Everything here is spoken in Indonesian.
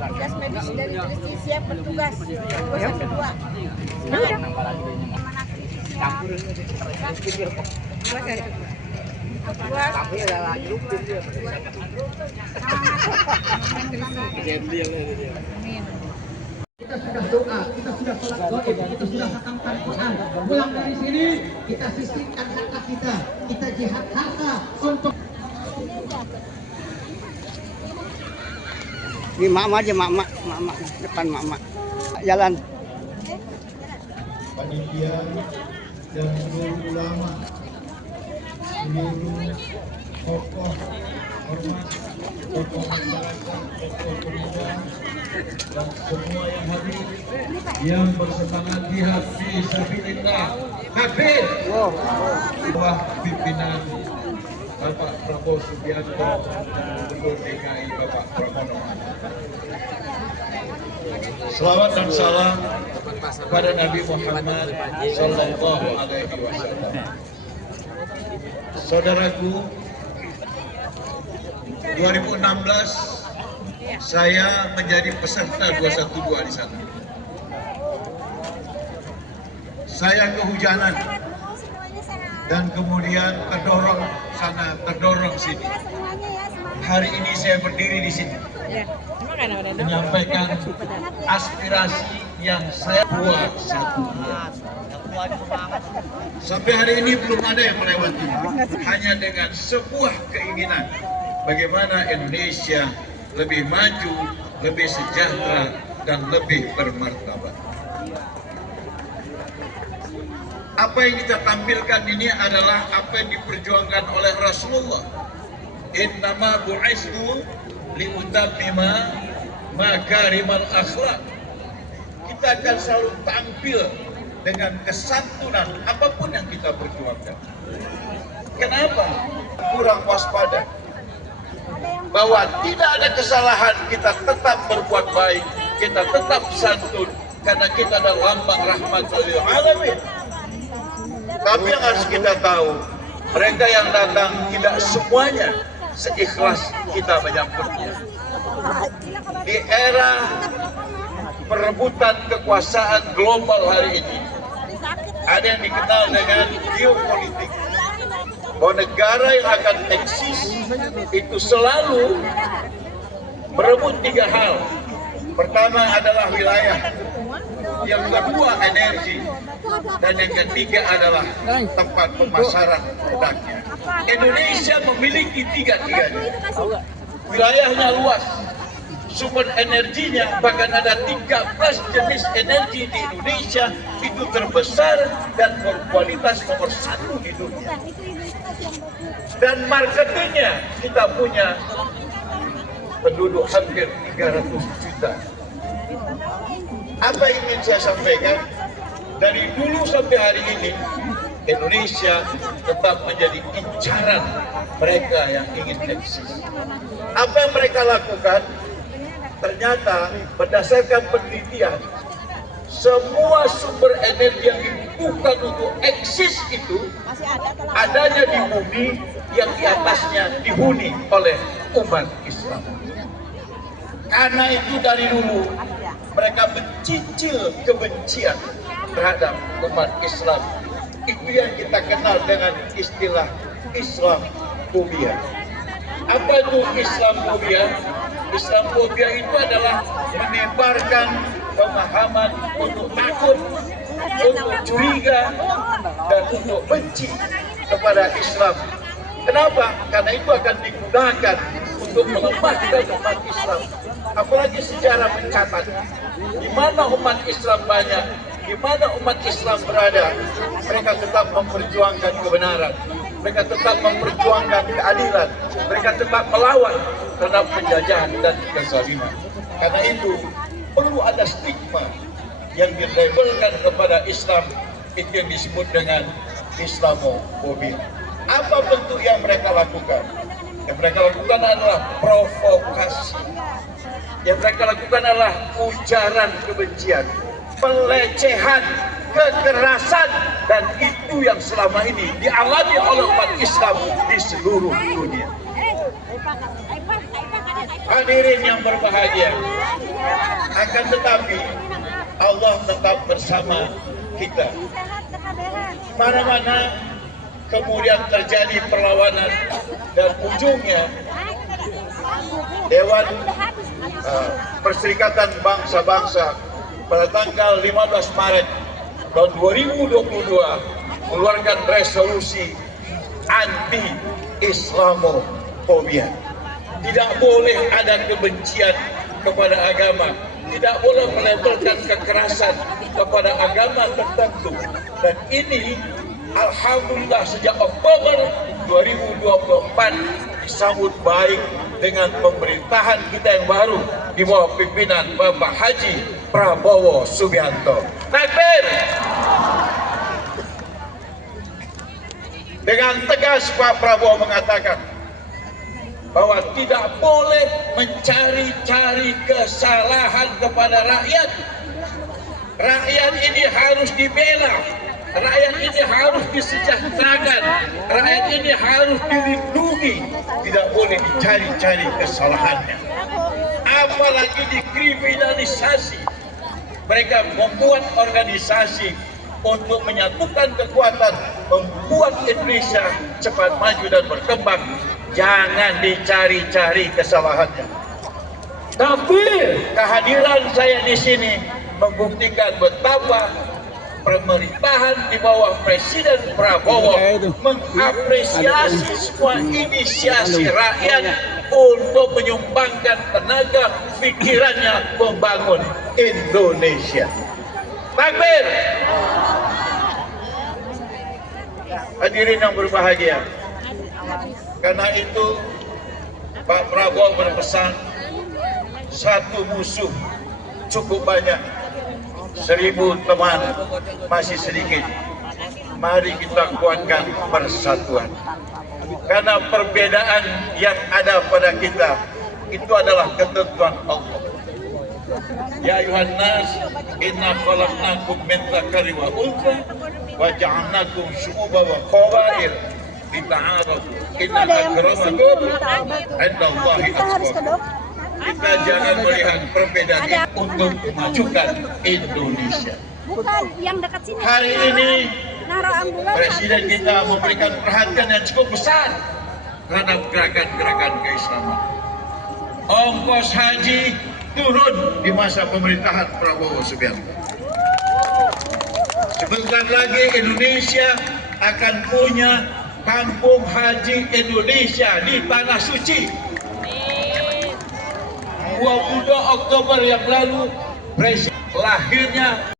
tugas medis dari Trisi siap bertugas. Tugas yang kedua. Kita sudah doa, kita sudah sholat gaib, kita sudah khatamkan Quran. Pulang dari sini, kita sisihkan harta kita jihad harta untuk. Ini mama aja, mama depan mama jalan. Panitia dan seluruh ulama, seluruh tokoh ormas, tokoh masyarakat, tokoh pemuda, dan semua yang hadir yang bersemangat jihad fi sabilillah. Habis bawah pimpinan Bapak Prabowo Subianto, Gubernur DKI Bapak Pramono. Selawat dan salam kepada Nabi Muhammad Sallallahu Alaihi Wasallam. Saudaraku, 2016 saya menjadi peserta 212 di sana. Saya kehujanan dan kemudian terdorong sana, terdorong sini. Hari ini saya berdiri di sini menyampaikan aspirasi yang saya buat satu. Sampai hari ini belum ada yang melewati. Hanya dengan sebuah keinginan bagaimana Indonesia lebih maju, lebih sejahtera, dan lebih bermartabat. Apa yang kita tampilkan ini adalah apa yang diperjuangkan oleh Rasulullah. Innama bu'istu liutammima makarimal akhlak. Kita akan selalu tampil dengan kesantunan apapun yang kita perjuangkan. Kenapa? Kurang waspada. Bahwa tidak ada kesalahan, kita tetap berbuat baik, kita tetap santun, karena kita adalah lambang rahmat lil alamin. Tapi yang harus kita tahu, mereka yang datang tidak semuanya seikhlas kita menyambutnya. Di era perebutan kekuasaan global hari ini, ada yang dikenal dengan geopolitik. Bahwa negara yang akan eksis itu selalu berebut tiga hal. Pertama adalah wilayah, yang kedua energi, dan yang ketiga adalah tempat pemasaran produknya. Indonesia memiliki tiga-tiganya. Wilayahnya luas, sumber energinya bahkan ada 13 jenis energi di Indonesia, itu terbesar dan berkualitas nomor 1 di dunia. Dan marketingnya kita punya penduduk hampir 300 juta. Apa yang ingin saya sampaikan? Dari dulu sampai hari ini, Indonesia tetap menjadi incaran mereka yang ingin eksis. Apa yang mereka lakukan? Ternyata berdasarkan penelitian, semua sumber energi yang dibutuhkan untuk eksis itu adanya di bumi yang di atasnya dihuni oleh umat Islam. Karena itu dari dulu mereka mencicil kebencian terhadap umat Islam. Itu yang kita kenal dengan istilah Islamofobia. Apa itu Islamofobia? Islamofobia itu adalah menebarkan pemahaman untuk takut, untuk curiga, dan untuk benci kepada Islam. Kenapa? Karena itu akan digunakan untuk melemahkan umat Islam. Apalagi sejarah mencatat di mana umat Islam banyak, di mana umat Islam berada, mereka tetap memperjuangkan kebenaran, mereka tetap memperjuangkan keadilan, mereka tetap melawan terhadap penjajahan dan kezaliman. Karena itu perlu ada stigma yang dilabelkan kepada Islam, itu yang disebut dengan Islamofobia. Apa bentuk yang mereka lakukan? Yang mereka lakukan adalah provokasi. Yang mereka lakukan adalah ujaran kebencian, pelecehan, kekerasan, dan itu yang selama ini dialami oleh umat Islam di seluruh dunia. Hadirin yang berbahagia, Akan tetapi Allah tetap bersama kita. Mana-mana kemudian terjadi perlawanan dan ujungnya Dewan Perserikatan Bangsa-Bangsa pada tanggal 15 Maret tahun 2022 mengeluarkan resolusi anti Islamofobia. Tidak boleh ada kebencian kepada agama, tidak boleh melabelkan kekerasan kepada agama tertentu. Dan ini alhamdulillah sejak Oktober 2024 disambut baik dengan pemerintahan kita yang baru di bawah pimpinan Bapak Haji Prabowo Subianto. Takbir! Dengan tegas Pak Prabowo mengatakan bahwa tidak boleh mencari-cari kesalahan kepada rakyat. Rakyat ini harus dibela, rakyat ini harus disejahterakan, rakyat ini harus dilindungi, tidak boleh dicari-cari kesalahannya. Apalagi dikriminalisasi. Mereka membuat organisasi untuk menyatukan kekuatan, membuat Indonesia cepat maju dan berkembang. Jangan dicari-cari kesalahannya. Tapi kehadiran saya di sini membuktikan betapa pemerintahan di bawah Presiden Prabowo mengapresiasi semua inisiasi rakyat untuk menyumbangkan tenaga pikirannya membangun Indonesia. Takbir! Hadirin yang berbahagia, karena itu Pak Prabowo berpesan, satu musuh cukup banyak, 1000 teman masih sedikit. Mari kita kuatkan persatuan. Karena perbedaan yang ada pada kita itu adalah ketentuan Allah. Ya ayuhan nas, inna khalaqnakum min dzakari wa untha wa ja'alnakum syu'uban wa qabail lita'arafu. Inna akramakum 'indallahi atqakum. Kita jangan melihat perbedaan untuk memajukan Indonesia. Bukan yang dekat sini. Hari ini Naruh ambulan. Presiden kita memberikan perhatian yang cukup besar terhadap gerakan-gerakan keislaman. Ongkos haji turun di masa pemerintahan Prabowo Subianto. Sebentar lagi Indonesia akan punya kampung haji Indonesia di Tanah Suci. 22 Oktober yang lalu, Presiden lahirnya